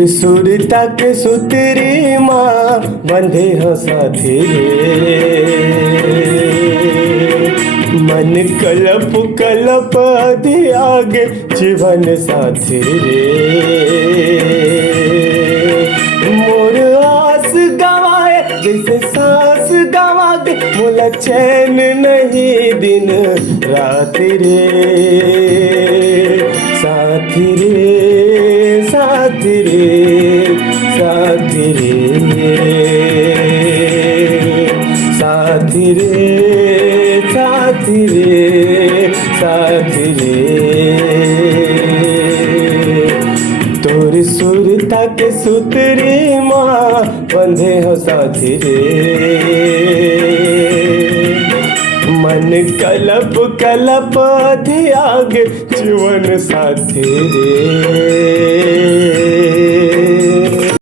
तोर सुर तक सुतरी माँ बंधे हो साथी रे। मन कलप कलप आधे आगे जीवन साथी रे। मोर आस गवाए जैसे सांस गवा दे, मोला चैन नहीं दिन रात रे। साथी रे साथी रे साथी रे साथी रे साथी रे साथी रे। तोर सुरता के सुतरी माँ बंधे हो साथी रे। मन कलप कलप आधे आगे जीवन साथी रे।